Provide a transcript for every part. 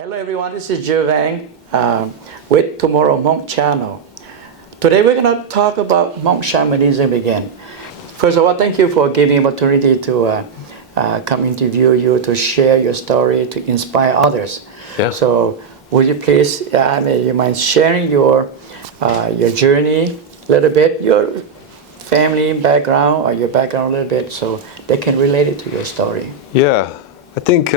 Hello everyone, this is Jovang with Tomorrow Monk channel. Today we're going to talk about monk shamanism again. First of all, thank you for giving me opportunity to come interview you, to share your story, to inspire others. Yeah. So would you please, you mind sharing your journey a little bit, your family background or your background a little bit so they can relate it to your story? Yeah, I think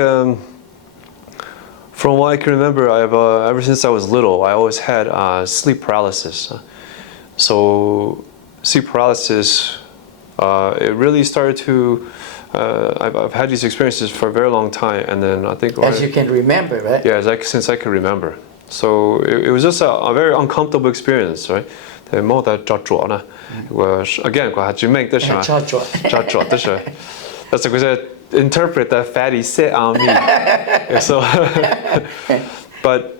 from what I can remember, I've ever since I was little, I always had sleep paralysis. So sleep paralysis, it really started to. I've had these experiences for a very long time, and then I think As you can remember, right? Yeah, since I can remember. So it was just a very uncomfortable experience, right? More that again, that's because I interpret that fatty sit on me. So, but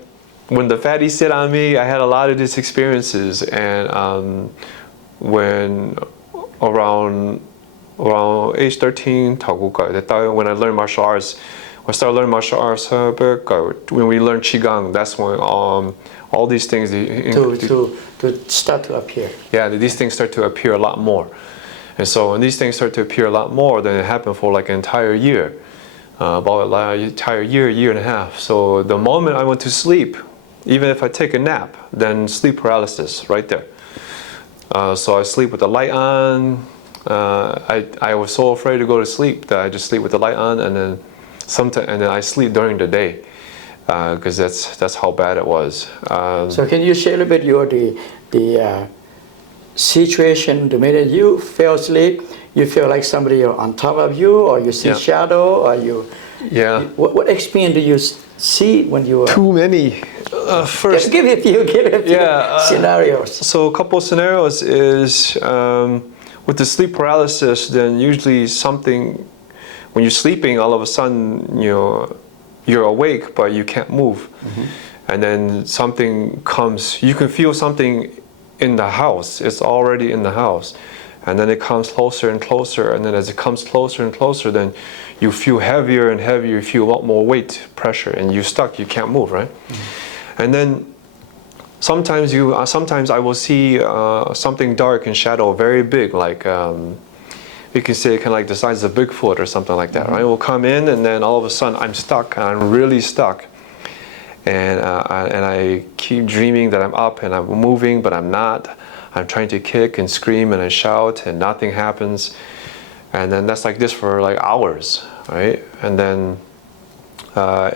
when the fatty sit on me, I had a lot of these experiences, and when around age 13, when I learned martial arts, I started learning martial arts. When we learned qigong, that's when all these things to start to appear. Yeah, these things start to appear a lot more. And so when these things start to appear a lot more, then it happened for like an entire year, about an entire year and a half. So the moment I went to sleep, even if I take a nap, then sleep paralysis right there. So I sleep with the light on. I was so afraid to go to sleep that I just sleep with the light on, and then I sleep during the day, because that's how bad it was. So can you share a little bit the situation, the minute you fell asleep, you feel like somebody on top of you, or you see shadow, or you... Yeah. What experience do you see when you... Too many. First, give a few scenarios. So a couple of scenarios is, with the sleep paralysis, then usually something, when you're sleeping, all of a sudden, you're awake, but you can't move. Mm-hmm. And then something comes, you can feel something in the house, it's already in the house, and then it comes closer and closer, and then as it comes closer and closer, then you feel heavier and heavier, you feel a lot more weight, pressure, and you're stuck, you can't move, right? Mm-hmm. And then sometimes I will see something dark and shadow, very big, like you can say kind of like the size of Bigfoot or something like that, mm-hmm. right? It will come in, and then all of a sudden I'm stuck, I'm really stuck. And I keep dreaming that I'm up and I'm moving, but I'm not. I'm trying to kick and scream and I shout, and nothing happens. And then that's like this for like hours, right? And then so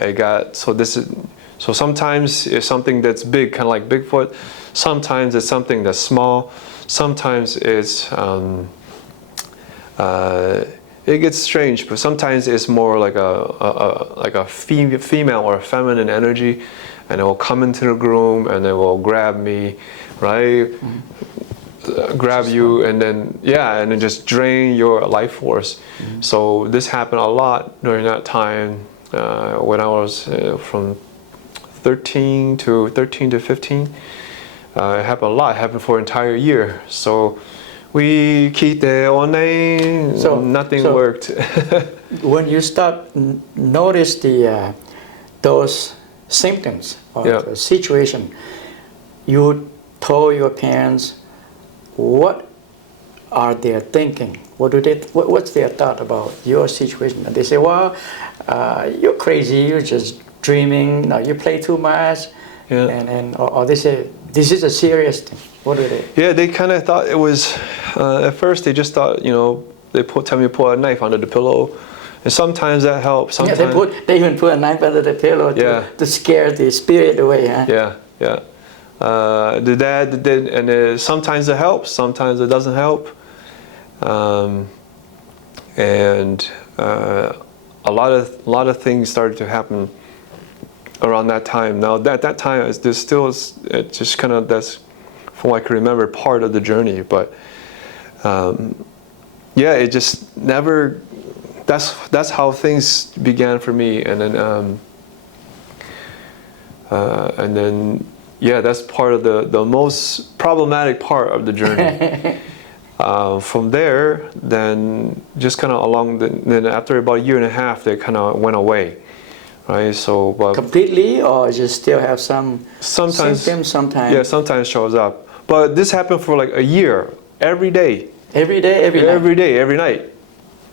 sometimes it's something that's big, kind of like Bigfoot. Sometimes it's something that's small. Sometimes it's it gets strange, but sometimes it's more like a female or a feminine energy, and it will come into the room and it will grab me, right? Mm-hmm. Grab you, and then and then just drain your life force. Mm-hmm. So this happened a lot during that time when I was from 13 to 15. It happened a lot. It happened for an entire year. So we keep there all night. So nothing worked. When you start notice those symptoms or the situation, you told your parents, what are they thinking? What's their thought about your situation? And they say, well, you're crazy. You're just dreaming. No, you play too much. Yeah. Or they say, this is a serious thing. What do they? Yeah, they kind of thought it was, at first they just thought, they tell me to put a knife under the pillow. And sometimes that helps. Sometimes, they even put a knife under the pillow to scare the spirit away. Huh? Yeah. The dad did, and sometimes it helps, sometimes it doesn't help. And a lot of things started to happen around that time. Now that time, there's still, it just kind of, that's, from what I can remember, part of the journey. But it just never, that's how things began for me. And then that's part of the most problematic part of the journey. From there, then just kind of then after about a year and a half, they kind of went away. right? So, but completely, or just still have some sometimes symptoms sometimes? yeah, sometimes shows up. But this happened for like a year, every day, Every day, every night? every day, every night,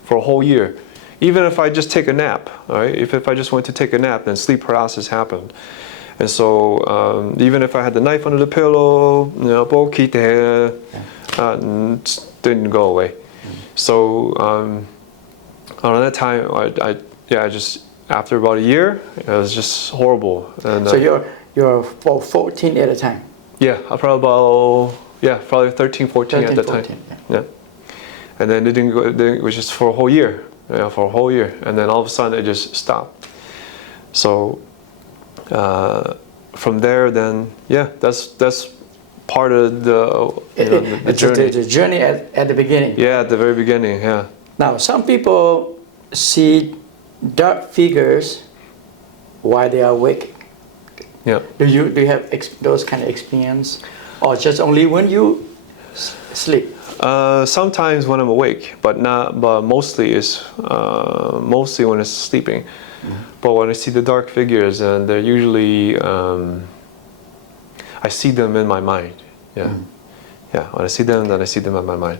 for a whole year. Even if I just take a nap, right? If I just went to take a nap, then sleep paralysis happened. And so even if I had the knife under the pillow, you know, didn't go away. So around that time, I just, after about a year, it was just horrible. And, So you're for 14 at a time? yeah, probably 13, 14 at that 14, time. Yeah. And then it didn't go, it was just for a whole year, for a whole year. And then all of a sudden it just stopped. So from there, then, yeah, that's part of the journey. The journey at the beginning. Yeah, at the very beginning, yeah. Now, some people see dark figures while they are awake. Yeah. Do you have those kind of experience, or just only when you sleep? Sometimes when I'm awake, but mostly mostly when it's sleeping. But when I see the dark figures, and they're usually I see them in my mind. Yeah, yeah. When I see them, then I see them in my mind.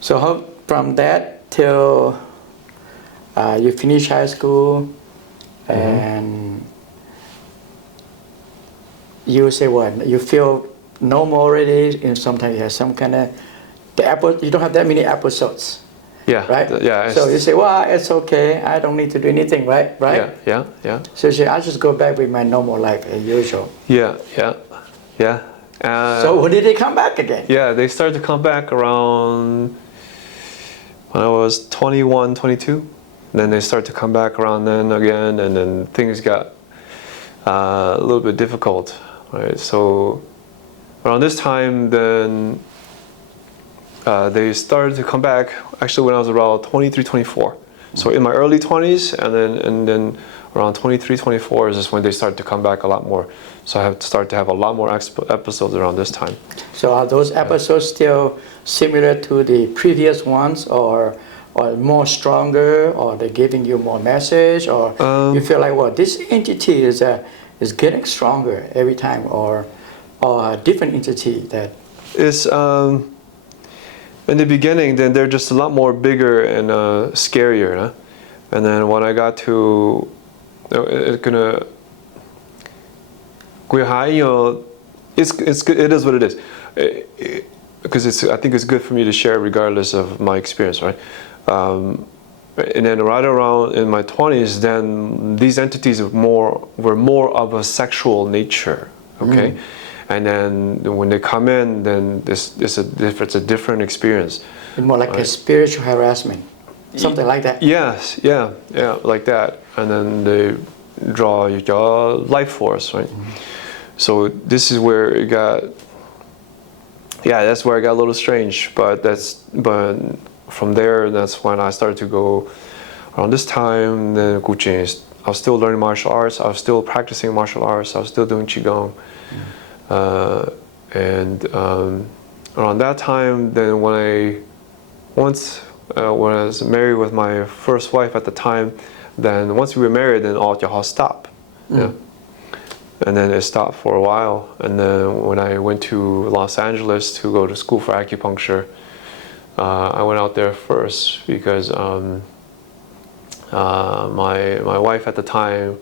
So how, from that till you finish high school, and you say what? You feel normal already, and sometimes you have some kind of you don't have that many episodes. Yeah. Right? Yeah. So you say, well, it's okay. I don't need to do anything, right? Right? Yeah. Yeah. So you say, I'll just go back with my normal life as usual. Yeah. Yeah. Yeah. So when did they come back again? Yeah, they started to come back around when I was 21, 22. And then they started to come back around then again, and then things got a little bit difficult, right? So around this time, then they started to come back actually when I was around 23, 24. So in my early 20s, and then around 23, 24 is just when they started to come back a lot more. So I have to start to have a lot more episodes around this time. So are those episodes still similar to the previous ones, or more stronger, or they're giving you more message, or you feel like, well, this entity is getting stronger every time, or a different entity that is in the beginning, then they're just a lot more bigger and scarier, huh? And then when I got to it is what it is, because I think it's good for me to share regardless of my experience, right? And then right around in my 20s, then these entities were more of a sexual nature, okay? And then when they come in, then it's a different experience. it's more like a spiritual harassment, something like that. Yes, yeah, like that. And then they draw your life force, right? So this is where it got, that's where it got a little strange. But from there, that's when I started to go around this time. Then I was still learning martial arts. I was still practicing martial arts. I was still doing qigong. And around that time, then when I was married with my first wife at the time, then once we were married, then all your stopped. Yeah. And then it stopped for a while. And then when I went to Los Angeles to go to school for acupuncture, I went out there first because my wife at the time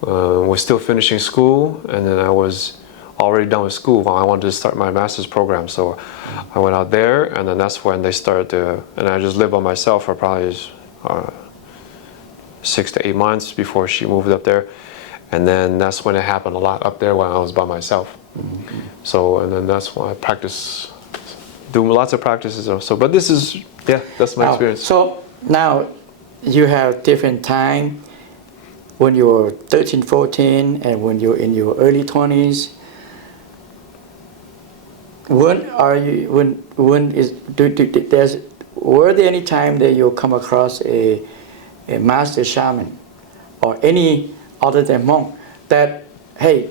was still finishing school, and then I was already done with school. I wanted to start my master's program, so I went out there, and then that's when they started to, and I just lived by myself for probably 6 to 8 months before she moved up there. And then that's when it happened a lot up there when I was by myself. So, and then that's when I practice, do lots of practices also. But this is, that's my experience. So now you have different time when you're 13, 14, and when you're in your early 20s. Were there any time that you come across a master shaman or any other than monk that, hey,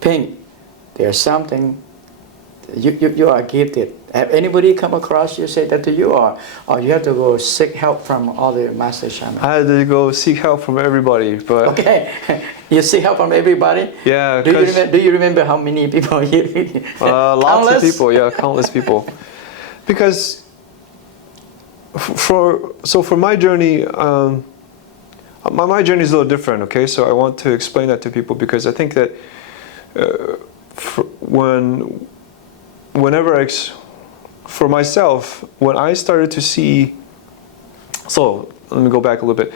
Peng, there's something you are gifted. Have anybody come across you say that to you, or you have to go seek help from other master shamans? I had to go seek help from everybody, but Okay, you seek help from everybody. yeah, Do you remember how many people you? lots of people, yeah, countless people. Because for my journey, my journey is a little different. Okay, so I want to explain that to people because I think that for myself, when I started to see, so let me go back a little bit.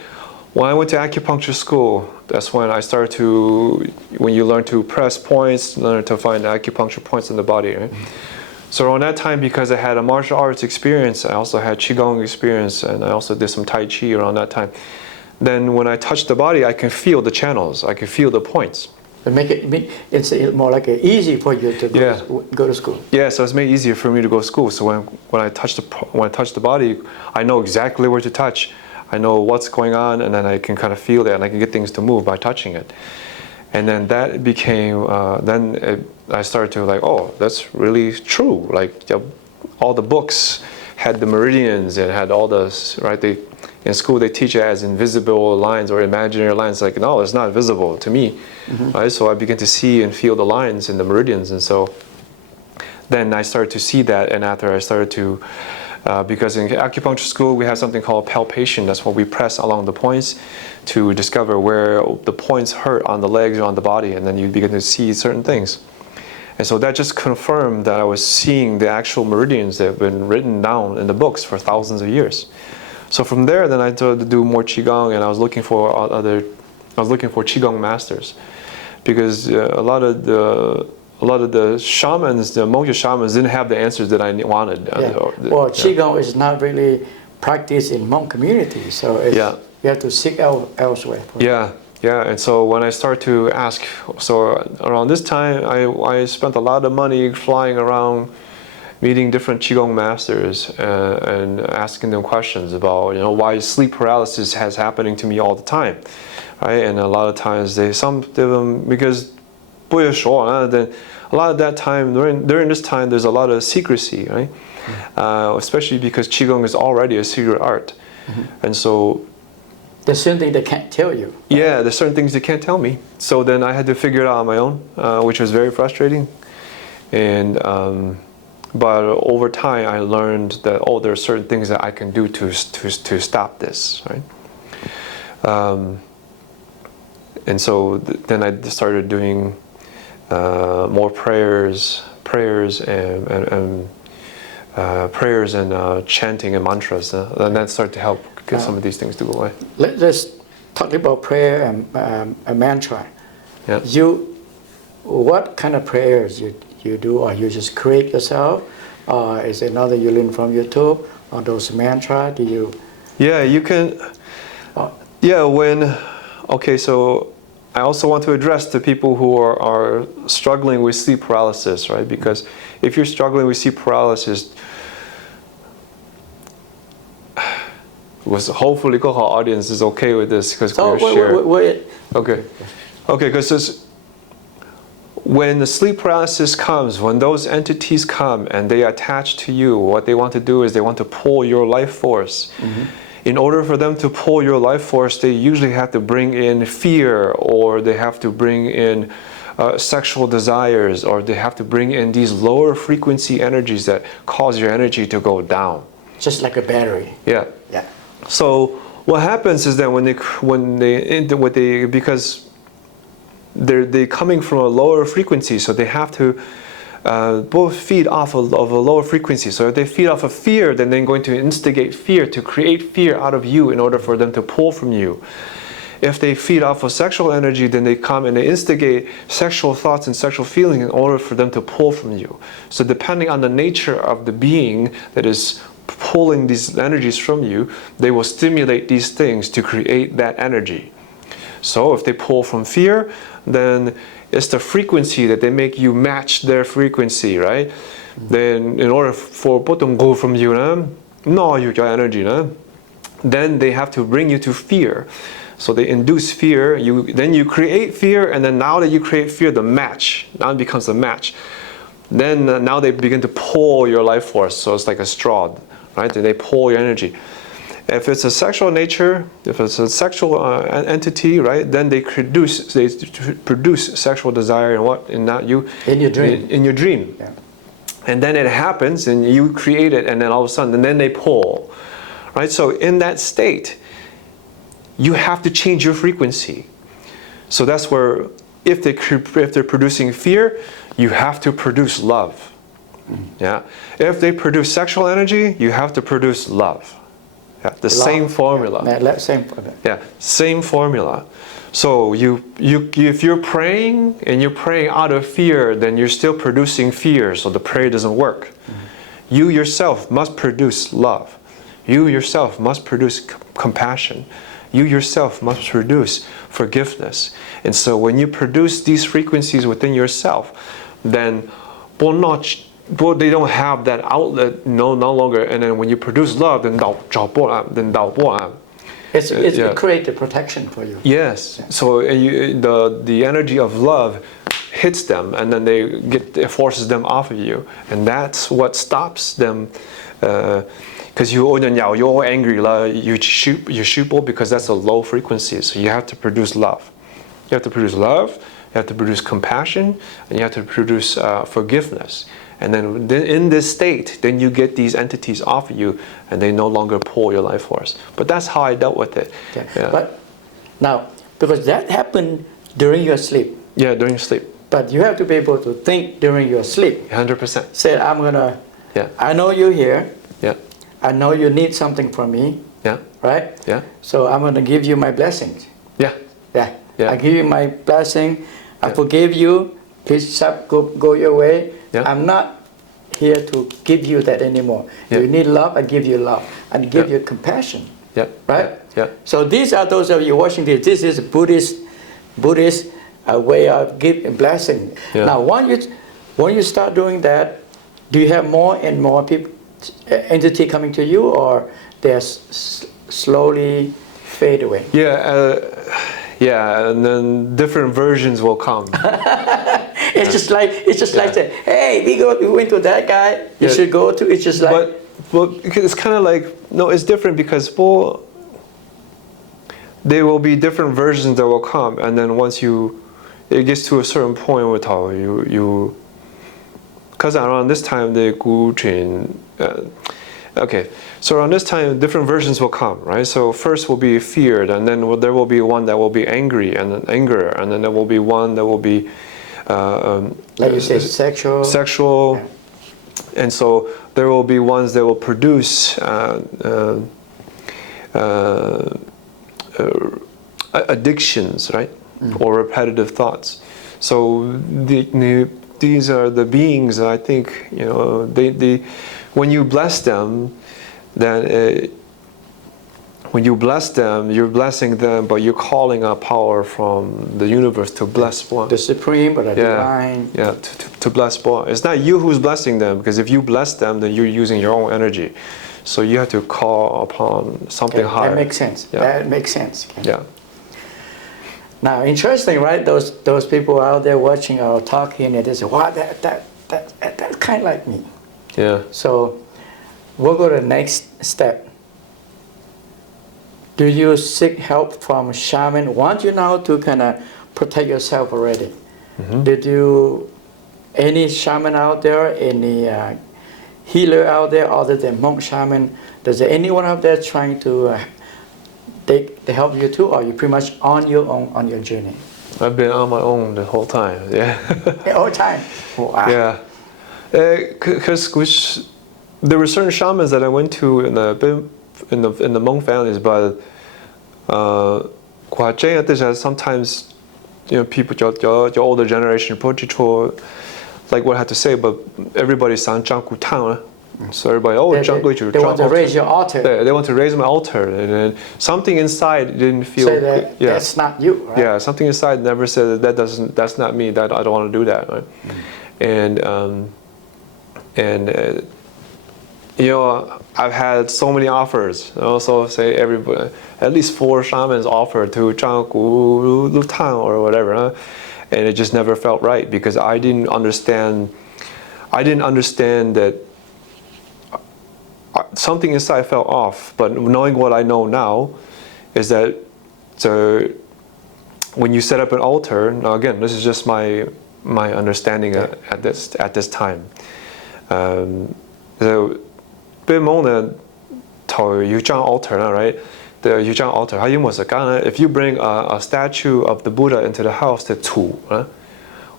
When I went to acupuncture school, that's when I started to, when you learn to press points, learn to find acupuncture points in the body, right? So around that time, because I had a martial arts experience, I also had Qigong experience, and I also did some Tai Chi around that time. Then when I touch the body, I can feel the channels, I can feel the points. It's more like easy for you to go to school. Yeah, so it's made easier for me to go to school. So when I touch the body, I know exactly where to touch. I know what's going on, and then I can kind of feel it, and I can get things to move by touching it. And then that became, I started to like, oh, that's really true. Like all the books had the meridians and had all the, right? In school they teach it as invisible lines or imaginary lines. Like, no, it's not visible to me. Right? So I began to see and feel the lines and the meridians. And so then I started to see that, and after I started to, because in acupuncture school we have something called palpation. That's what we press along the points to discover where the points hurt on the legs or on the body, and then you begin to see certain things. And so that just confirmed that I was seeing the actual meridians that have been written down in the books for thousands of years. So from there, then I started to do more Qigong, and I was looking for Qigong masters, because a lot of the shamans, the Monja shamans, didn't have the answers that I wanted. Well, Qigong is not really practiced in monk community, so you have to seek out elsewhere. Yeah, and so when I start to ask, so around this time, I spent a lot of money flying around, meeting different Qigong masters and asking them questions about, why sleep paralysis has happening to me all the time, right? And a lot of times some of them, because then a lot of that time, during this time, there's a lot of secrecy, right? Especially because Qigong is already a secret art. And so there's certain things they can't tell you. Yeah, there's certain things they can't tell me. So then I had to figure it out on my own, which was very frustrating. And but over time, I learned that there are certain things that I can do to stop this, right? And so then I started doing more prayers and chanting and mantras, and that started to help get some of these things to go away. Let's talk about prayer and a mantra. Yeah. What kind of prayers you do, or you just create yourself, or is it another you learn from YouTube, or those mantra? Do you? Yeah, you can. Okay, so I also want to address the people who are struggling with sleep paralysis, right? Because if you're struggling with sleep paralysis, hopefully our audience is okay with this, because we're sharing. Okay, because when the sleep paralysis comes, when those entities come and they attach to you, what they want to do is they want to pull your life force. In order for them to pull your life force, they usually have to bring in fear, or they have to bring in sexual desires, or they have to bring in these lower frequency energies that cause your energy to go down. Just like a battery. Yeah. So what happens is that because they're coming from a lower frequency, so they have to both feed off of a lower frequency. So if they feed off of fear, then they're going to instigate fear, to create fear out of you in order for them to pull from you. If they feed off of sexual energy, then they come and they instigate sexual thoughts and sexual feelings in order for them to pull from you. So depending on the nature of the being that is pulling these energies from you, they will stimulate these things to create that energy. So if they pull from fear, then it's the frequency that they make you match their frequency, right? Then in order for potong go from you, no, you got energy, then they have to bring you to fear. So they induce fear, then you create fear, and then now that you create fear, the match, now it becomes a match. then now they begin to pull your life force. So it's like a straw, right? They pull your energy. If it's a sexual nature, if it's a sexual entity, right, then they produce sexual desire and what in that you In your dream. in your dream, Yeah. and then it happens and you create it, and then all of a sudden, and then they pull, right? So in that state, you have to change your frequency. So that's where if they're producing fear, you have to produce love. Yeah. If they produce sexual energy, you have to produce love. Yeah, the same formula. Yeah, same formula. Yeah, same formula. So if you're praying and you're praying out of fear, then you're still producing fear, so the prayer doesn't work. You yourself must produce love. You yourself must produce compassion. You yourself must produce forgiveness. And so when you produce these frequencies within yourself, then they don't have that outlet no longer. And then when you produce love, then It creates a protection for you. yes. So the energy of love hits them, and then it forces them off of you, and that's what stops them. Because you're all angry, you shoot because that's a low frequency. So you have to produce love. You have to produce love. You have to produce compassion, and you have to produce forgiveness. And then in this state, then you get these entities off of you, and they no longer pull your life force. But that's how I dealt with it. Okay. Yeah. But now, because that happened during your sleep, Yeah, during sleep. but you have to be able to think during your sleep. 100%. Say, I'm gonna. Yeah. I know you're here. Yeah. I know you need something from me, Yeah. right? Yeah. So I'm gonna give you my blessings. Yeah. Yeah. Yeah. I give you my blessing. I Yeah. forgive you. Please go your way. Yeah. I'm not here to give you that anymore. Yeah. You need love. I give you love. I give Yeah. you compassion. Yeah. Right? Yeah. So these are those of you watching this. This is Buddhist way of giving blessing. Yeah. Now, when you start doing that, do you have more and more people, entity coming to you, or they slowly fade away? Yeah. Yeah. And then different versions will come. It's just like that. Hey, we went to that guy. You Yeah. should go to. It's just like. But it's kind of like, no, it's different because there will be different versions that will come, and then once it gets to a certain point with how because around this time okay, so around this time different versions will come, right? So first will be feared, and then there will be one that will be angry, and then anger, and then there will be one that will be like you say, sexual. Yeah. And so there will be ones that will produce addictions, right? Or repetitive thoughts. So these are the beings that I think, they when you bless them, then when you bless them, you're blessing them, but you're calling a power from the universe to bless one. The supreme or the divine. Yeah, to bless one. It's not you who's blessing them, because if you bless them, then you're using your own energy. So you have to call upon something higher. That makes sense. Yeah. That makes sense. Okay. Yeah. Now, interesting, right? Those people out there watching or talking, and they say, "Wow, that's kind of like me." Yeah. So, we'll go to the next step. Do you seek help from shaman? Once you know how to kind of protect yourself already, did you any shaman out there, any healer out there other than monk shaman? Does there anyone out there trying to they help you too, or are you pretty much on your own on your journey? I've been on my own the whole time. Yeah. The whole time. Wow. Yeah. Because there were certain shamans that I went to in the monk families, but sometimes people your older generation like what I had to say, but everybody's saying Tang. So everybody, they want to raise your altar. They want to raise my altar, and then something inside didn't feel. Say that that's not you, right? Yeah, something inside never said that's not me. That I don't want to do that, right? I've had so many offers. I also say everybody, at least 4 shamans offered to Zhang Gu Lu Tang or whatever, and it just never felt right because I didn't understand. I didn't understand that something inside fell off. But knowing what I know now is that when you set up an altar, now again, this is just my understanding at this time. The Bimona Yujang altar, right? The Yujang altar. If you bring a statue of the Buddha into the house, the tu,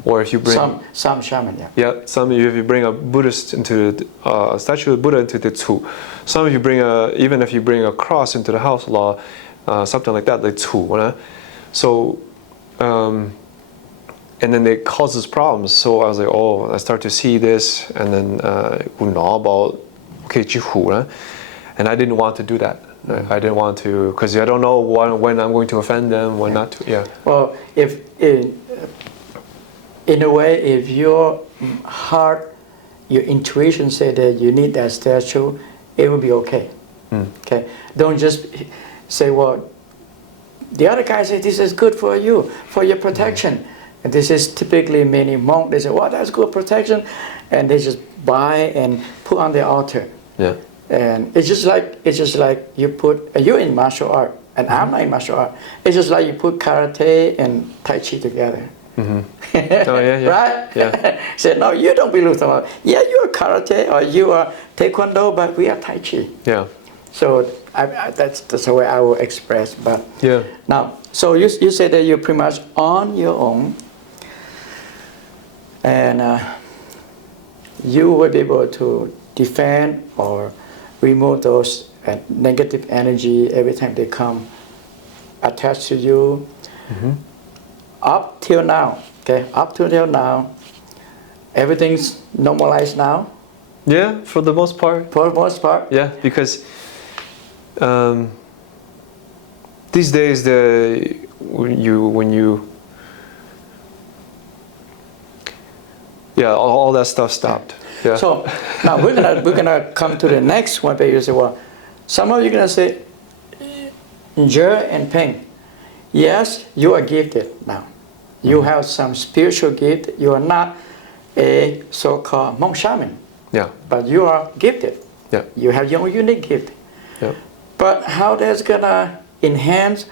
or if you bring some shaman, if you bring a Buddhist into a statue of Buddha into the tu. Some if you bring even if you bring a cross into the house, law, something like that, like tu. So, and then it causes problems. So I was like, oh, I start to see this, and then know about and I didn't want to do that. I didn't want to, because I don't know when I'm going to offend them, when not to. Yeah. Well, if in a way, if your heart, your intuition said that you need that statue, it will be okay. Okay. Don't just say, well, the other guy said this is good for you, for your protection. And this is typically many monks. They say, well, that's good protection, and they just buy and put on the altar. Yeah. And it's just like you put you're in martial art, and I'm not in martial art. It's just like you put karate and tai chi together. Oh yeah. Right? Yeah. Say no, you don't belong to us. Yeah, you are karate or you are taekwondo, but we are tai chi. Yeah. So that's the way I will express. But yeah. Now, so you say that you're pretty much on your own, and you will be able to defend or remove those negative energy every time they come attached to you. Up till now, okay, everything's normalized now. Yeah, for the most part. For the most part. Yeah, because these days all that stuff stopped. Yeah. So now we're gonna come to the next one where you say, well, some of you are gonna say, Je and Peng, yes, you are gifted now. You have some spiritual gift. You are not a so-called monk shaman. Yeah. But you are gifted. Yeah. You have your own unique gift. Yeah. But how that's gonna enhance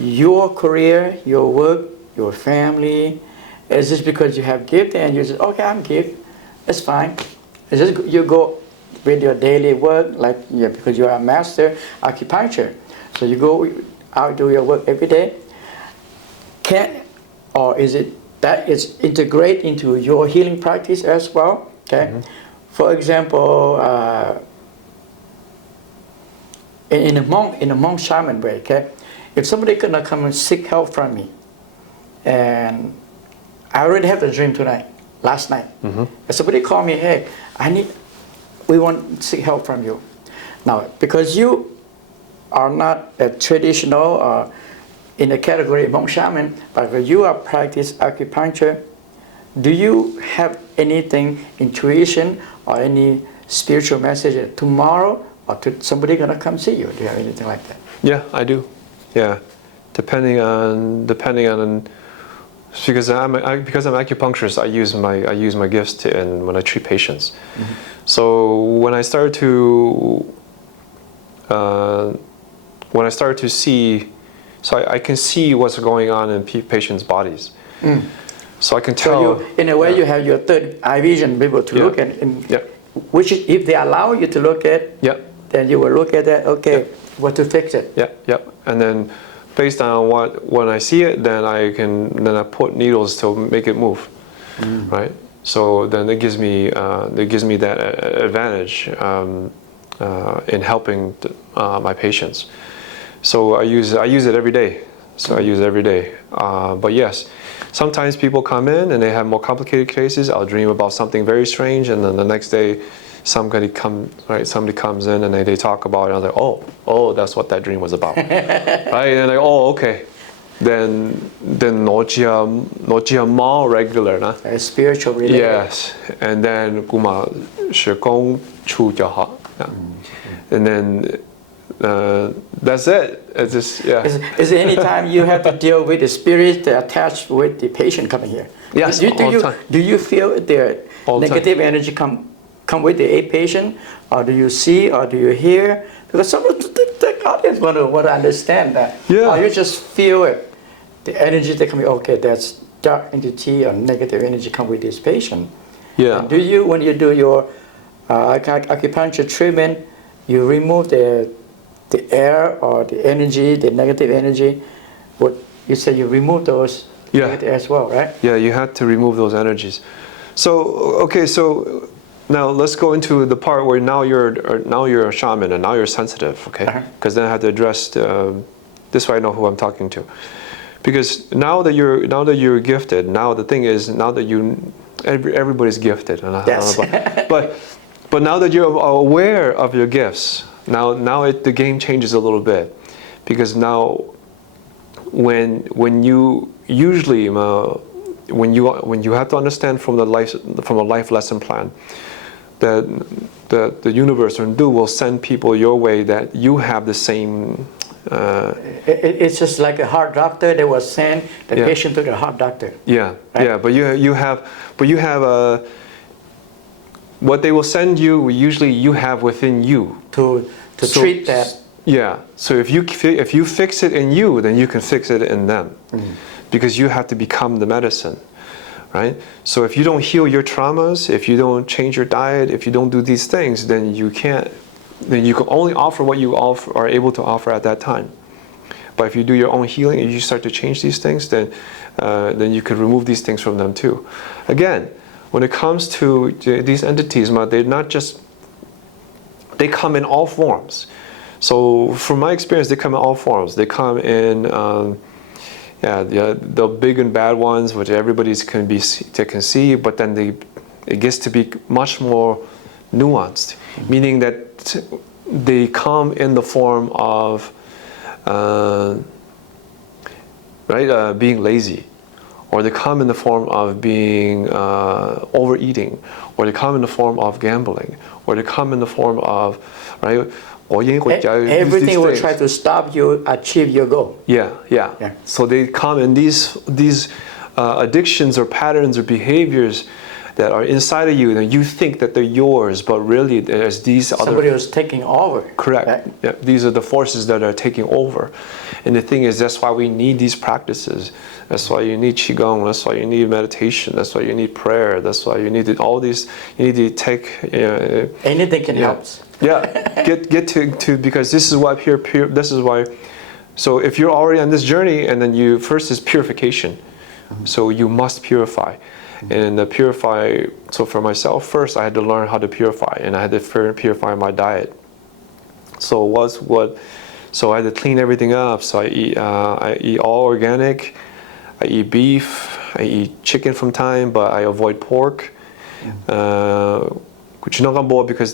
your career, your work, your family? Is this because you have gift and you say, okay, I'm gifted, it's fine. It's just you go with your daily work, like because you are a master acupuncture, so you go out do your work every day. Or is it that it's integrate into your healing practice as well? Okay. For example, in a monk shaman way, okay, if somebody gonna come and seek help from me, and I already have a dream last night, and somebody called me, hey, we want to seek help from you. Now, because you are not a traditional or in the category of monk shaman, but you are practice acupuncture, do you have anything, intuition or any spiritual message tomorrow, or somebody gonna come see you? Do you have anything like that? Yeah, I do. Yeah, depending on because I'm acupuncturist, I use my gifts when I treat patients. So when I start to see, so I can see what's going on in patients' bodies. So I can tell. So in a way, you have your third eye vision, be able to look at, which if they allow you to look at, then you will look at that. Okay, what to fix it. And then based on when I see it, then I put needles to make it move, right? So then it gives me that advantage in helping my patients. So I use it every day. But yes, sometimes people come in and they have more complicated cases. I'll dream about something very strange, and then the next day, somebody comes in and they talk about it. And I'm like, oh, that's what that dream was about, right? And like, oh, okay, then notia more regular, nah? Spiritual related. Yes, and then 古嘛是公处就好，and then that's it. It's just, yeah. Is there any time you have to deal with the spirit attached with the patient coming here? Yes, all the time. Do you feel the All the negative energy come with the patient, or do you see, or do you hear? Because some of the audience want to understand that. Yeah. Or you just feel it, the energy that come. Okay, that's dark entity or negative energy come with this patient. Yeah. And do you, when you do your acupuncture treatment, you remove the air or the energy, the negative energy? What you say, you remove those as well, right? Yeah, you had to remove those energies. So okay, so now let's go into the part where now you're a shaman and now you're sensitive, okay? Because then I have to address this way I know who I'm talking to. Because now that you're gifted, now the thing is, now that everybody's gifted, and Yes. but now that you're aware of your gifts, now the game changes a little bit, because now when you usually when you have to understand from a life lesson plan that the universe or Ndu will send people your way that you have the same. It's just like a heart doctor. They will send the patient to the heart doctor. Yeah, right? yeah. But you have what they will send you. Usually, you have within you to treat that. Yeah. So if you fix it in you, then you can fix it in them, because you have to become the medicine, right? So if you don't heal your traumas, if you don't change your diet, if you don't do these things, then you can't. Then you can only offer what you are able to offer at that time. But if you do your own healing and you start to change these things, then you could remove these things from them too. Again, when it comes to these entities, they're not just, they come in all forms. So from my experience, they come in all forms. They come in, the big and bad ones, which everybody can see, but then it gets to be much more nuanced, meaning that they come in the form of being lazy, or they come in the form of being overeating, or they come in the form of gambling, or they come in the form of everything will try to stop you achieve your goal. Yeah. So they come in these addictions or patterns or behaviors that are inside of you, and you think that they're yours, but really there's these somebody was taking over. Correct. Right? Yeah. These are the forces that are taking over. And the thing is, that's why we need these practices. That's why you need qigong. That's why you need meditation. That's why you need prayer. That's why you need all these. You need to take. Anything can help. Yeah. Get to because this is why this is why. So if you're already on this journey, and then first is purification. So you must purify. And purify. So for myself, first I had to learn how to purify, and I had to purify my diet. So So I had to clean everything up. So I eat all organic. I eat beef. I eat chicken from time, but I avoid pork. Because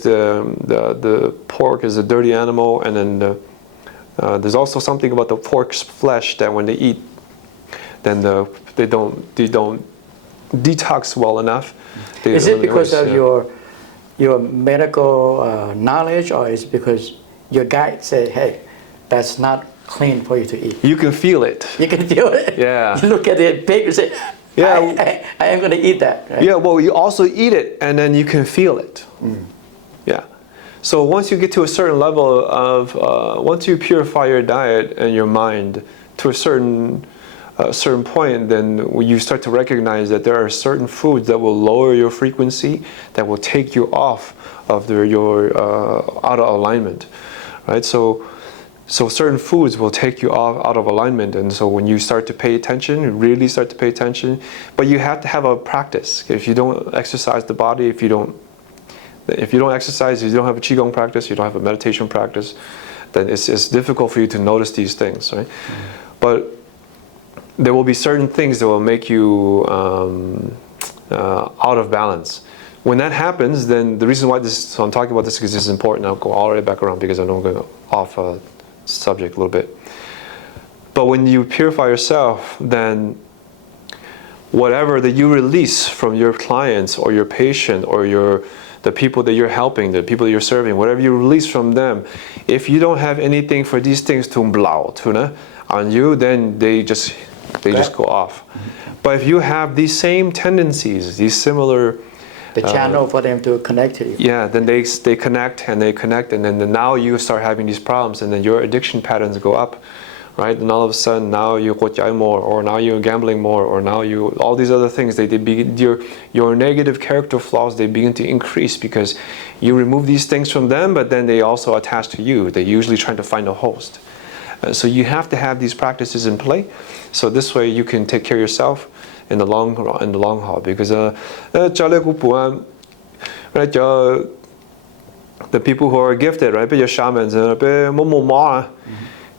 the pork is a dirty animal, and then there's also something about the pork's flesh that when they eat, then they don't detox well enough. Is it because of your medical knowledge, or is it because your guide said, hey, that's not clean for you to eat? You can feel it. You can feel it? Yeah. You look at the pig and say, I am going to eat that. Right? Yeah, well, you also eat it, and then you can feel it. Yeah. So once you get to a certain level of, once you purify your diet and your mind to a certain point, then you start to recognize that there are certain foods that will lower your frequency, that will take you off of your out of alignment, right? So certain foods will take you out of alignment, and so when you start to pay attention, you really start to pay attention, but you have to have a practice. If you don't exercise the body, if you don't exercise, if you don't have a qigong practice, you don't have a meditation practice, then it's difficult for you to notice these things, right? But there will be certain things that will make you out of balance. When that happens, then the reason why so I'm talking about this because this is important. I'll go all the way back around because I don't go off subject a little bit. But when you purify yourself, then whatever that you release from your clients or your patient or your the people that you're helping, the people that you're serving, whatever you release from them, if you don't have anything for these things to blow on you, then they just go off. But if you have these same tendencies, these similar the channel for them to connect to you. Yeah, then they connect and they connect, and then now you start having these problems, and then your addiction patterns go up, right? And all of a sudden now you gotyai more, or now you're gambling more, or now you all these other things. They begin, your negative character flaws, they begin to increase because you remove these things from them, but then they also attach to you. They're usually trying to find a host. So you have to have these practices in play, so this way you can take care of yourself in the long haul. Because right, the people who are gifted, right, be shamans,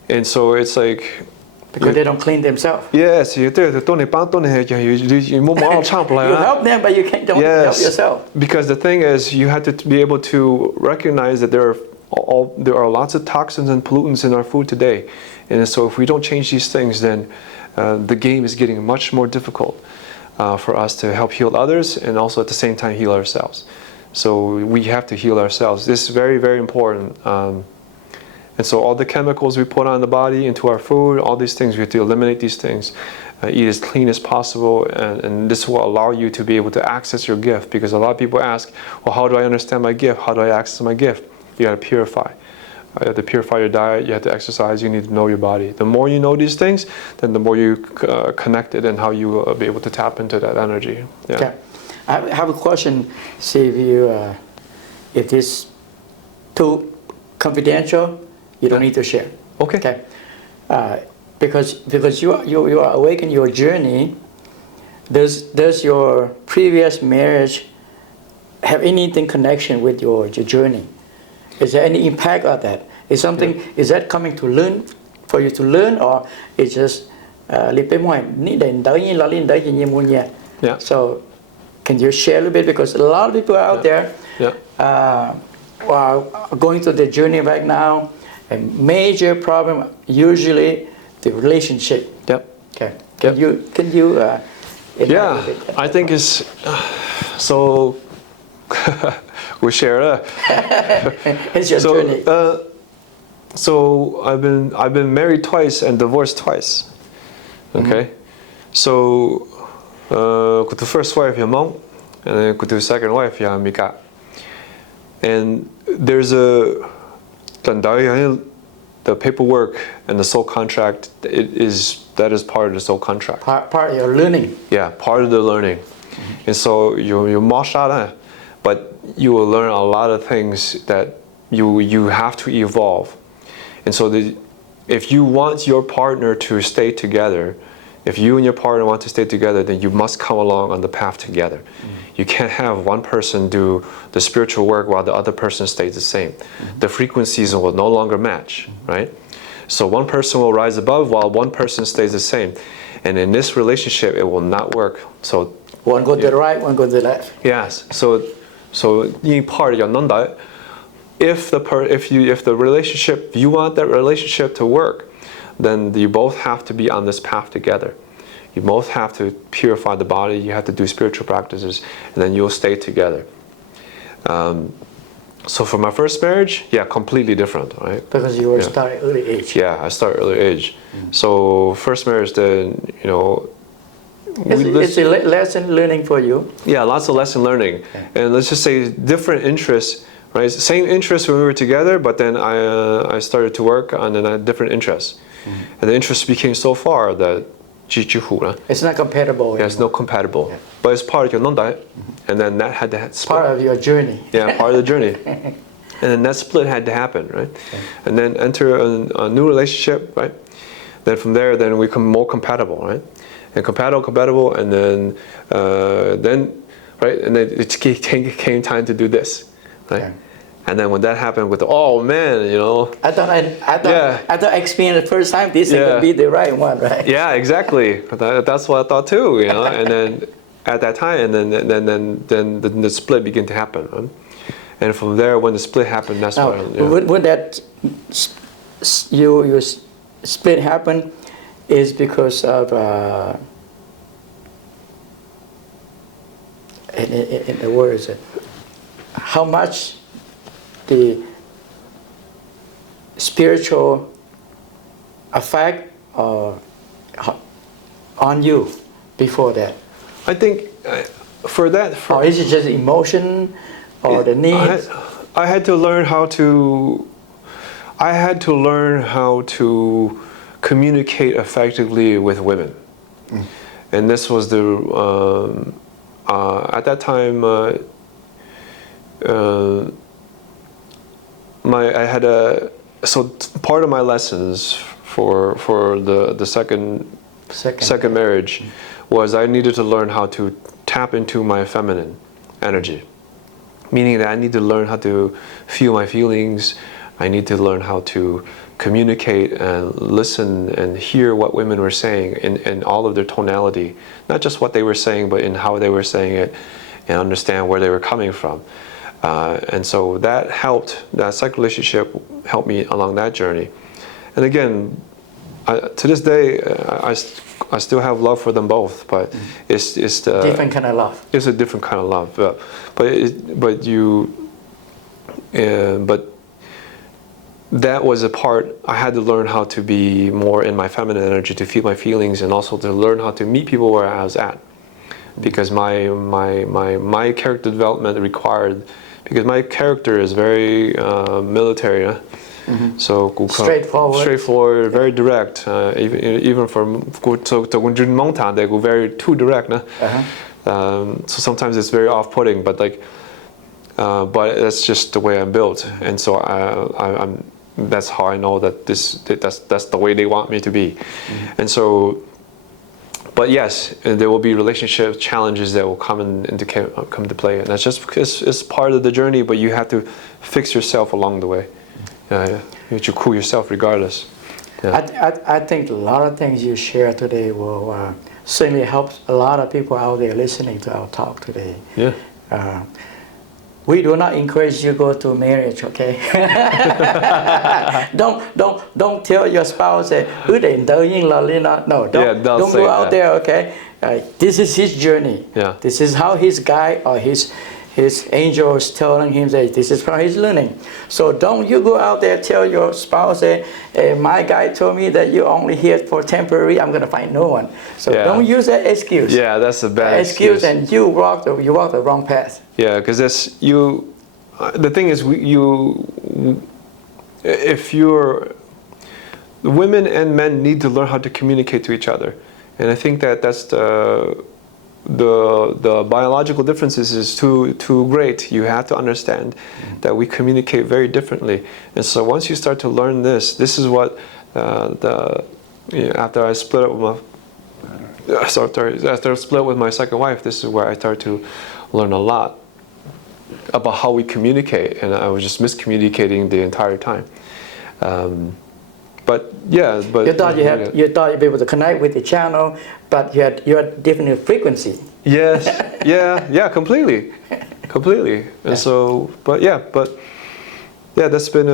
and so it's like because they don't clean themselves. Yes, you help them, but you don't help yourself. Because the thing is, you have to be able to recognize that there are lots of toxins and pollutants in our food today, and so if we don't change these things, then the game is getting much more difficult for us to help heal others and also at the same time heal ourselves. So we have to heal ourselves. This is very, very important. And so all the chemicals we put on the body, into our food, all these things, we have to eliminate these things, eat as clean as possible, and this will allow you to be able to access your gift. Because a lot of people ask, well, how do I understand my gift? How do I access my gift? You got to purify. You have to purify your diet, you have to exercise, you need to know your body. The more you know these things, then the more you connect it and how you will be able to tap into that energy. Yeah. Okay. I have a question. See if you, if this too confidential, you don't need to share. Okay. Okay. Because you are awake in your journey. Does your previous marriage have anything connection with your journey? Is there any impact of that? Is that coming to learn, for you to learn, or it's just Yeah. So can you share a little bit? Because a lot of people out there are going through their journey right now. A major problem, usually the relationship. Yep. Okay. Can you yeah, I think it's so. We share it's your journey. So I've been married twice and divorced twice. Okay, so with the first wife, Mom, and then with the second wife, Mika. And there's the paperwork and the soul contract. That is part of the soul contract. Part of your learning. Yeah, part of the learning. And so you but you will learn a lot of things that you have to evolve. And so if you want your partner to stay together, if you and your partner want to stay together, then you must come along on the path together. You can't have one person do the spiritual work while the other person stays the same. The frequencies will no longer match, right? So one person will rise above while one person stays the same. And in this relationship, it will not work. So one go to the right, one go to the left. Yes. So in part, if the relationship, you want that relationship to work, then you both have to be on this path together. You both have to purify the body. You have to do spiritual practices, and then you'll stay together. So for my first marriage, completely different, right? Because you were starting early age. Yeah, I started early age. So first marriage, then it's a lesson learning for you. Yeah, lots of lesson learning, and let's just say different interests. Right, same interests when we were together, but then I started to work on different interests, and the interests became so far that it's not compatible. Yeah, it's not compatible, but it's part of your non-diet, and then that had to split. Part of your journey. Yeah, part of the journey, and then that split had to happen, right? And then enter a new relationship, right? Then from there, then we become more compatible, right? And compatible, and then right, and then it came time to do this, right? Okay. And then when that happened with I thought I experienced the first time this is gonna be the right one, right? Yeah, exactly. That's what I thought too, And then at that time, and then the split began to happen, right? And from there, when the split happened, that's when that your split happened, is because of in the word is it how much the spiritual effect on you before that? I think for that, Or is it just emotion or the need? I had to learn how to. I had to learn how to communicate effectively with women, and this was the at that time. I had part of my lessons for the second marriage was I needed to learn how to tap into my feminine energy, meaning that I need to learn how to feel my feelings. I need to learn how to communicate and listen and hear what women were saying in all of their tonality, not just what they were saying, but in how they were saying it, and understand where they were coming from. And so that psych relationship helped me along that journey. And again, to this day, I still have love for them both, but it's Different kind of love. It's a different kind of love, but that was a part I had to learn how to be more in my feminine energy, to feel my feelings, and also to learn how to meet people where I was at, because my character development required, because my character is very military. So straightforward, very direct. Even for they go very too direct. So sometimes it's very off-putting, but but that's just the way I'm built, and so I'm. That's how I know that that's the way they want me to be, and so. But yes, there will be relationship challenges that will come into play, and that's just because it's part of the journey. But you have to fix yourself along the way. You have to cool yourself regardless. Yeah. I think a lot of things you share today will certainly help a lot of people out there listening to our talk today. Yeah. We do not encourage you to go to marriage, okay? don't tell your spouse that no, don't go out there, okay? This is his journey. Yeah. This is how his guide or his angel is telling him that this is how he's learning. So don't you go out there tell your spouse that my guy told me that you're only here for temporary, I'm gonna find no one. So don't use that excuse. Yeah, that's a bad excuse. And you walk the wrong path. Yeah, because that's you. The thing is, if women and men need to learn how to communicate to each other, and I think that's the biological differences is too great. You have to understand that we communicate very differently, and so once you start to learn this is what after I split up with after I split with my second wife, this is where I started to learn a lot about how we communicate, and I was just miscommunicating the entire time. But you thought you'd be able to connect with the channel, but you had different frequency. Yes, yeah, completely. And so, that's been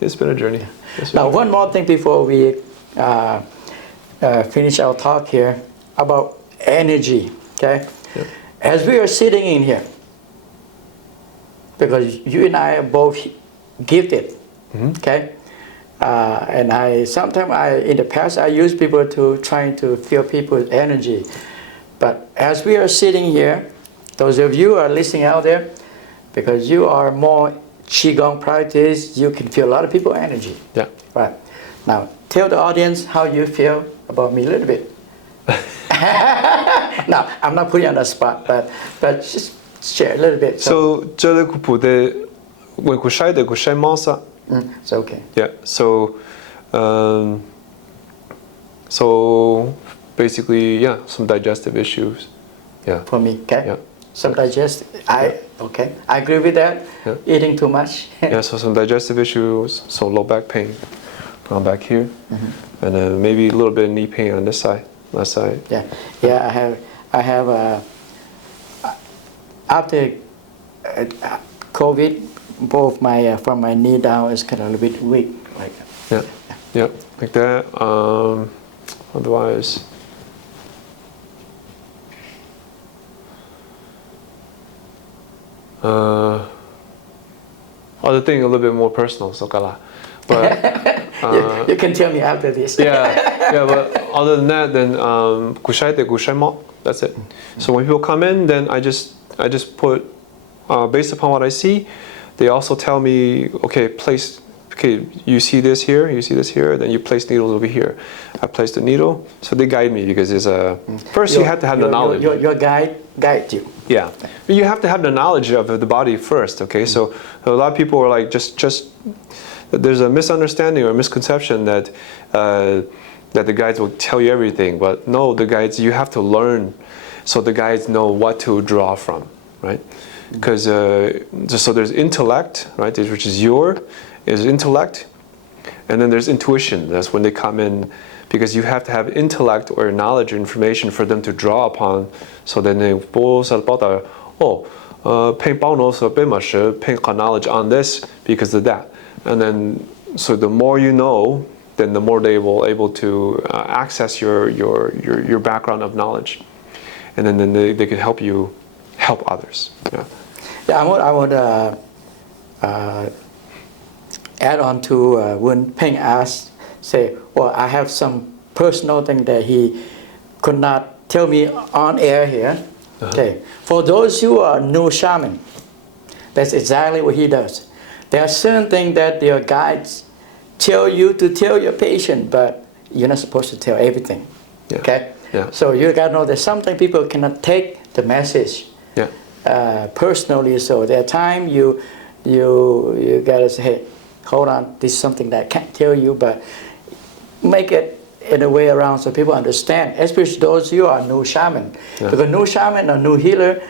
it's been a journey. Now, one more thing before we finish our talk here about energy. Okay, as we are sitting in here, because you and I are both gifted. Okay. And sometimes in the past I use people to trying to feel people's energy, but as we are sitting here, those of you who are listening out there, because you are more qigong practice, you can feel a lot of people's energy. Yeah. Right. Now tell the audience how you feel about me a little bit. Now I'm not putting you on the spot, but just share a little bit. So it's okay. Yeah. So basically, some digestive issues. Yeah. For me, okay. Yeah. Some digestive. I agree with that. Yeah. Eating too much. Yeah. So some digestive issues. So low back pain, around back here, and then maybe a little bit of knee pain on this side, left side. Yeah. Yeah. I have. After COVID, both from my knee down is kind of a little bit weak, like. Yeah, like that. Otherwise, other thing a little bit more personal, so kala. But you can tell me after this. yeah. But other than that, then kushai te kushai mo. That's it. So when people come in, then I just put based upon what I see. They also tell me, okay, place. Okay, you see this here, you see this here, then you place needles over here. I place the needle, so they guide me because it's a. First, you have to have the knowledge. Your guide you. Yeah, but you have to have the knowledge of the body first. Okay, so a lot of people are like just. There's a misunderstanding or misconception that that the guides will tell you everything, but no, the guides you have to learn, so the guides know what to draw from, right? Because so there's intellect, right, which is is intellect, and then there's intuition. That's when they come in, because you have to have intellect or knowledge or information for them to draw upon. So then they Peng knows a bit much, Peng got knowledge on this because of that, and then so the more you know, then the more they will able to access your background of knowledge, and then they can help you help others. Yeah, I would add on to when Peng asked, say, well, I have some personal thing that he could not tell me on air here. Okay, for those who are new shaman, that's exactly what he does. There are certain things that your guides tell you to tell your patient, but you're not supposed to tell everything. Yeah. Okay, yeah. So you gotta know that sometimes people cannot take the message personally. So there are times you gotta say, hey, hold on, this is something that I can't tell you, but make it in a way around so people understand, especially those who are new shaman. Because new shaman or new healer,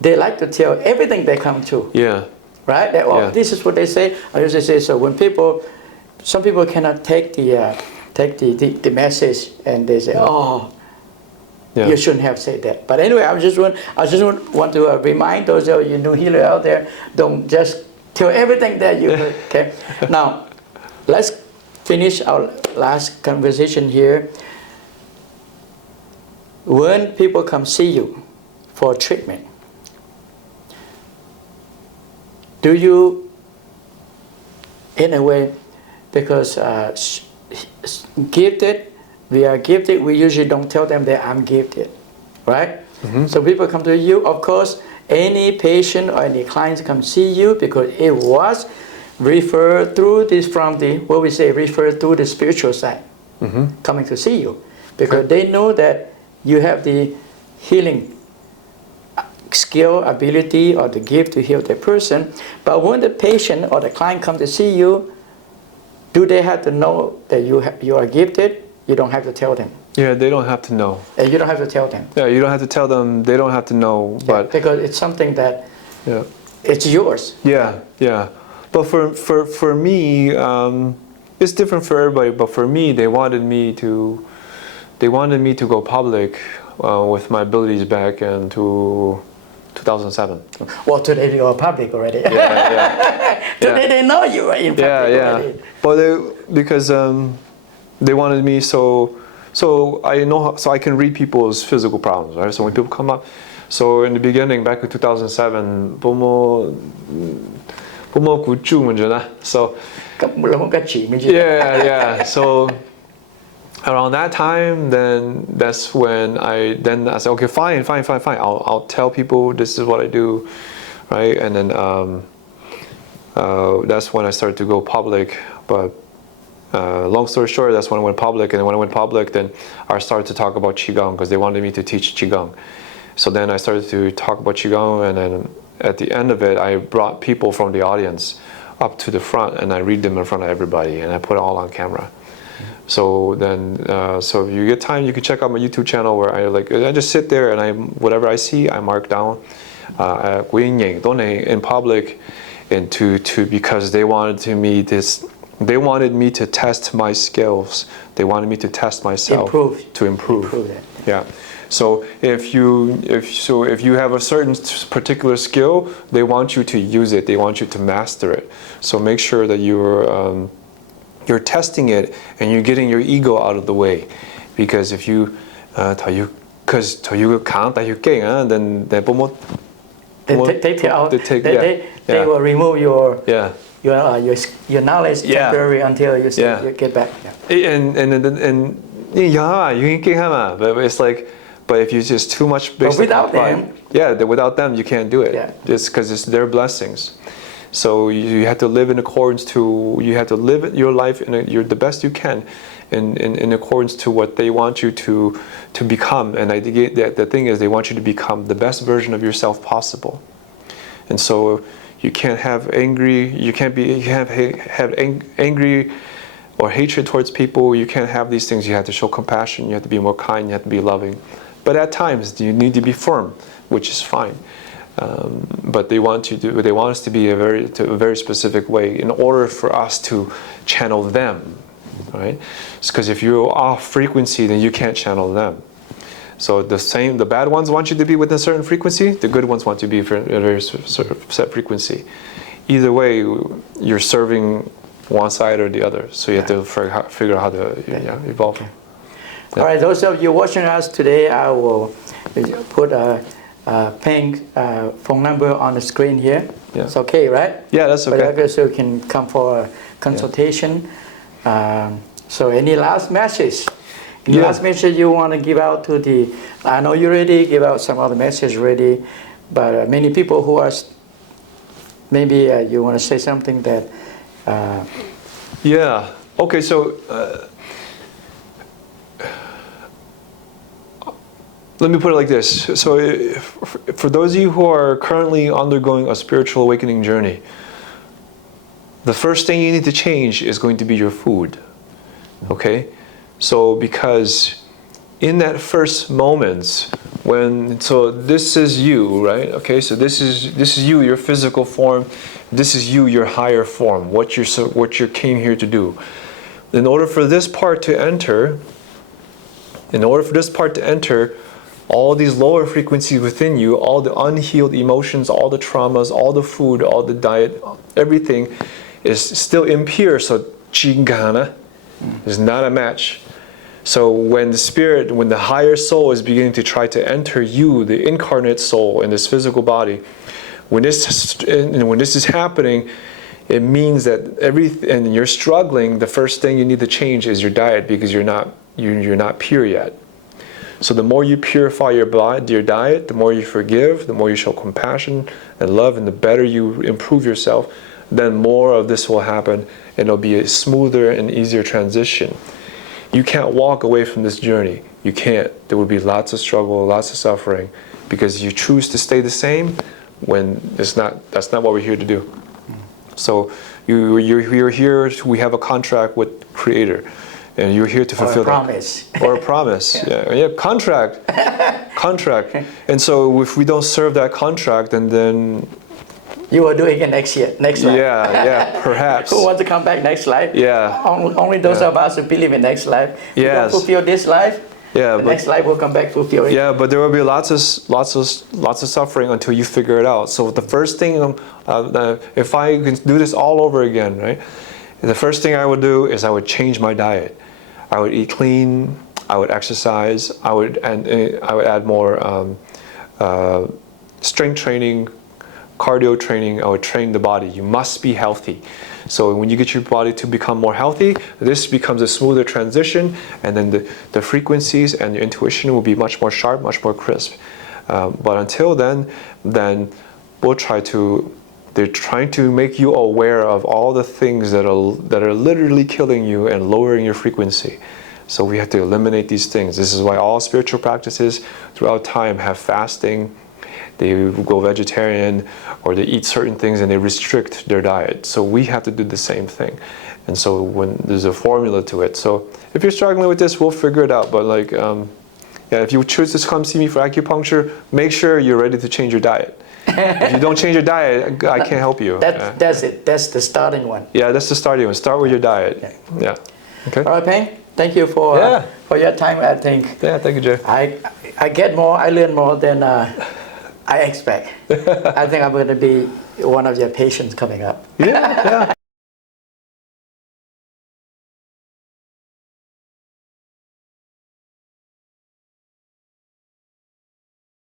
they like to tell everything they come to. Yeah. Right? This is what they say. I usually say, so when some people cannot take the message, and they say, you shouldn't have said that. But anyway, I just want to remind those of you new healer out there, don't just tell everything that you heard. Okay. Now, let's finish our last conversation here. When people come see you for treatment, do you, in a way, because gifted, we are gifted, we usually don't tell them that I'm gifted, right? So people come to you, of course, any patient or any clients come see you because it was referred through this from the, what we say, referred through the spiritual side, coming to see you. Because they know that you have the healing skill, ability, or the gift to heal the person. But when the patient or the client come to see you, do they have to know that you are gifted? You don't have to tell them. Yeah, they don't have to know. And you don't have to tell them. Yeah, you don't have to tell them. They don't have to know. But because it's something that it's yours. Yeah, yeah. But for me, it's different for everybody. But for me, they wanted me to go public with my abilities back into 2007. Well, today you are public already. Yeah. Today they know you are in public already. But because they wanted me so I know so I can read people's physical problems, right? So when people come up, so in the beginning, back in 2007, so yeah. So around that time, then that's when I said, okay, fine. I'll tell people this is what I do, right? And then that's when I started to go public. But long story short, that's when I went public. And then when I went public, then I started to talk about Qigong because they wanted me to teach Qigong. So then I started to talk about Qigong, and then at the end of it, I brought people from the audience up to the front, and I read them in front of everybody, and I put it all on camera. So then, so if you get time, you can check out my YouTube channel where I just sit there and whatever I see, I mark down in public, and because they wanted me to test my skills. They wanted me to test myself to improve. That. Yeah. So if you have a certain particular skill, they want you to use it. They want you to master it. So make sure that you're testing it and you're getting your ego out of the way, because if you then they will remove your your knowledge Yeah. temporary until you Yeah. you get back. Yeah. And yeah, you ain't getting but it's like, but if you just too much based without on pride, them- without them you can't do it. Yeah. Just because it's their blessings. So you have to live in accordance to, you have to live your life you're the best you can in accordance to what they want you to become. And the thing is, they want you to become the best version of yourself possible. And so you can't have angry, you can't have angry or hatred towards people. You can't have these things. You have to show compassion. You have to be more kind. You have to be loving. But at times you need to be firm, which is fine. But they want us to be a very specific way in order for us to channel them, right? Because if you're off frequency, then you can't channel them. So the bad ones want you to be with a certain frequency. The good ones want you to be for a very sort of set frequency. Either way, you're serving one side or the other. So you have to figure out how to evolve. Okay. All right, those of you watching us today, I will put Peng's phone number on the screen here. Yeah. It's okay, right? Yeah, that's okay. But okay, so you can come for a consultation. So any last message? Any last message you want to give out to the, I know you already give out some other message already, but many people who are, maybe you want to say something that... yeah, okay, so let me put it like this. So for those of you who are currently undergoing a spiritual awakening journey, the first thing you need to change is going to be your food, okay? So because in that first moments so this is you, right? Okay, so this is you, your physical form. This is you, your higher form, what you came here to do. In order for this part to enter, all these lower frequencies within you, all the unhealed emotions, all the traumas, all the food, all the diet, everything is still impure. So Chingana is not a match. So when the higher soul is beginning to try to enter you, the incarnate soul in this physical body, when this is happening, it means that and you're struggling. The first thing you need to change is your diet, because you're not pure yet. So the more you purify your diet, the more you forgive, the more you show compassion and love, and the better you improve yourself, then more of this will happen, and it'll be a smoother and easier transition. You can't walk away from this journey. You can't. There will be lots of struggle, lots of suffering, because you choose to stay the same when that's not what we're here to do. So you're here. We have a contract with Creator, and you're here to fulfill promise. Or a promise. Yeah, contract. And so if we don't serve that contract, then you will do it again next life. Yeah, perhaps. Who wants to come back next life? Yeah. Only those of us who believe in next life. Yes. You don't fulfill this life. Yeah, the next life will come back fulfilling. Yeah, but there will be lots of suffering until you figure it out. So the first thing, if I can do this all over again, right? The first thing I would do is I would change my diet. I would eat clean. I would exercise. I would add more strength training, cardio training. I would train the body. You must be healthy. So when you get your body to become more healthy, this becomes a smoother transition, and then the frequencies and your intuition will be much more sharp, much more crisp. But until then we'll they're trying to make you aware of all the things that are literally killing you and lowering your frequency. So we have to eliminate these things. This is why all spiritual practices throughout time have fasting. They go vegetarian, or they eat certain things and they restrict their diet. So we have to do the same thing. And so when there's a formula to it. So if you're struggling with this, we'll figure it out. But if you choose to come see me for acupuncture, make sure you're ready to change your diet. If you don't change your diet, I can't help you. That's it. That's the starting one. Yeah, that's the starting one. Start with your diet. Yeah. Okay. All right, Peng. Thank you for your time. I think. Yeah. Thank you, Jay. I get more. I learn more than I expect. I think I'm going to be one of your patients coming up. Yeah.